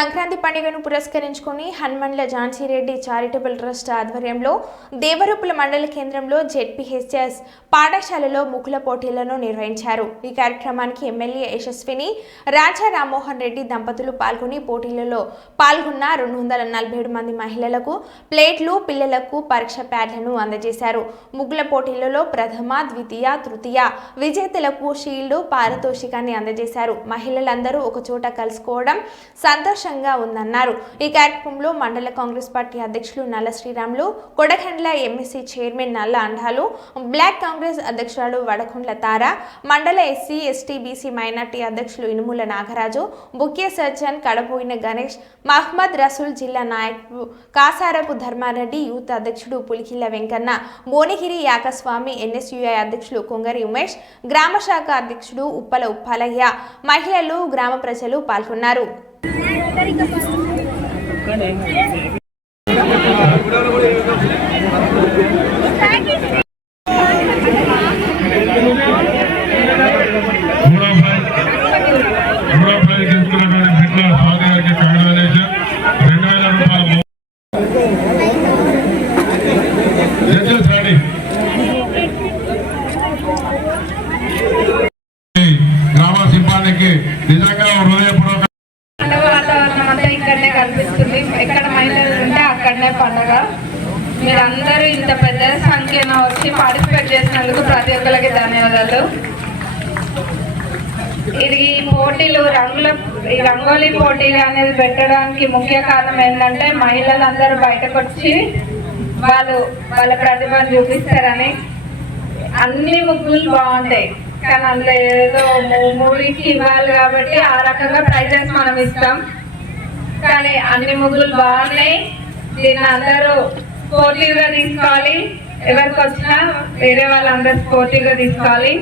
సంక్రాంతి పండుగను పురస్కరించుకుని Hanumandla Jhansi Reddy charitable trust ఆధ్వర్యంలో దేవరూపల మండల కేంద్రంలో జెడ్పీహెచ్ఎస్ పాఠశాలలో ముగ్గుల పోటీలను నిర్వహించారు. ఈ కార్యక్రమానికి ఎమ్మెల్యే యశస్విని రాజా రామ్మోహన్ రెడ్డి దంపతులు పాల్గొని పోటీలలో పాల్గొన్న 247 మంది మహిళలకు ప్లేట్లు, పిల్లలకు పరీక్ష ప్యాడ్లను అందజేశారు. ముగ్గుల పోటీలలో ప్రథమ, ద్వితీయ, తృతీయ విజేతలకు షీల్డ్, పారితోషికాన్ని అందజేశారు. మహిళలందరూ ఒకచోట కలుసుకోవడం సంతోషంగా ఉందన్నారు. ఈ కార్యక్రమంలో మండల కాంగ్రెస్ పార్టీ అధ్యక్షులు నల్ల శ్రీరాములు, కొడకండ్ల ఎంఎస్సీ చైర్మన్ నల్ల అండాలు, బ్లాక్ కాంగ్రెస్ అధ్యక్షురాలు వడకుండ్ల తార, మండల ఎస్సీ ఎస్టీ బీసీ మైనార్టీ అధ్యక్షులు ఇనుముల నాగరాజు, ముఖ్య సర్జన్ కడపోయిన గణేష్, మహ్మద్ రసూల్, జిల్లా నాయకుడు కాసారపు ధర్మారెడ్డి, యూత్ అధ్యక్షుడు పులికిల్ల వెంకన్న, మోనిగిరి యాకస్వామి, ఎన్ఎస్యుఐ అధ్యక్షులు కొంగరి ఉమేష్, గ్రామ శాఖ అధ్యక్షుడు ఉప్పల ఉప్పాలయ్య, మహిళలు, గ్రామ ప్రజలు పాల్గొన్నారు. గ్రామ సిబ్బందికి నిజంగా హృదయపూర్వక వాతావరణం అంతా ఇక్కడనే కనిపిస్తుంది. ఎక్కడ మహిళలు ఉంటే అక్కడనే పండుగ. మీరందరూ ఇంత పెద్ద సంఖ్యలో వచ్చి పార్టిసిపేట్ చేసినందుకు ప్రతి ఒక్కరికి ధన్యవాదాలు. ఇది పోటీలు రంగోలీ పోటీలు అనేది పెట్టడానికి ముఖ్య కారణం ఏంటంటే మహిళలందరూ బయటకు వచ్చి వాళ్ళ ప్రతిభను చూపిస్తారని. అన్ని ముగ్గులు బాగుంటాయి కానీ అందులో ఏదో మూవీకి ఇవ్వాలి కాబట్టి ఆ రకంగా ప్రైజెస్ మనం ఇస్తాం. కానీ అన్ని ముగ్గులు బాగున్నాయి. దీన్ని అందరూ స్పోర్టివ్గా తీసుకోవాలి. ఎవరికి వచ్చినా వేరే వాళ్ళందరూ స్పోర్టివ్గా తీసుకోవాలి.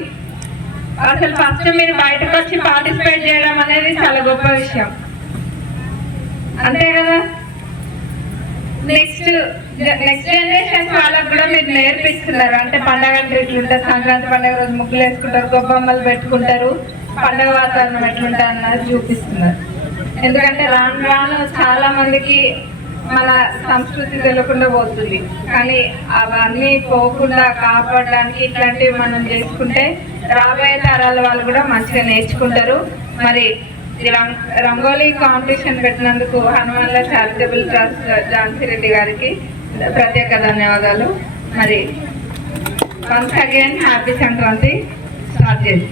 అసలు ఫస్ట్ మీరు బయటకు వచ్చి పార్టిసిపేట్ చేయడం అనేది చాలా గొప్ప విషయం, అంతే కదా. నెక్స్ట్ జనరేషన్స్ వాళ్ళకు కూడా మీరు నేర్పిస్తున్నారు. అంటే పండగలు ఎట్లుంటారు, సంక్రాంతి పండుగ రోజు ముగ్గులు వేసుకుంటారు, గొబ్బమ్మలు పెట్టుకుంటారు, పండుగ వాతావరణం ఎట్లుంటారు అన్నది చూపిస్తున్నారు. ఎందుకంటే రాను రాను చాలా మందికి మన సంస్కృతి తెలియకుండా పోతుంది. కానీ అవన్నీ పోకుండా కాపాడడానికి ఇట్లాంటివి మనం చేసుకుంటే రాబోయే తరాల వాళ్ళు కూడా మంచిగా నేర్చుకుంటారు. మరి రంగోలీ కాంపిటీషన్ పెట్టినందుకు హనుమాన్ల చారిటబుల్ ట్రస్ట్ ఝాన్సీ రెడ్డి గారికి ప్రత్యేక ధన్యవాదాలు. మరి once again happy Sankranti. Start చేసి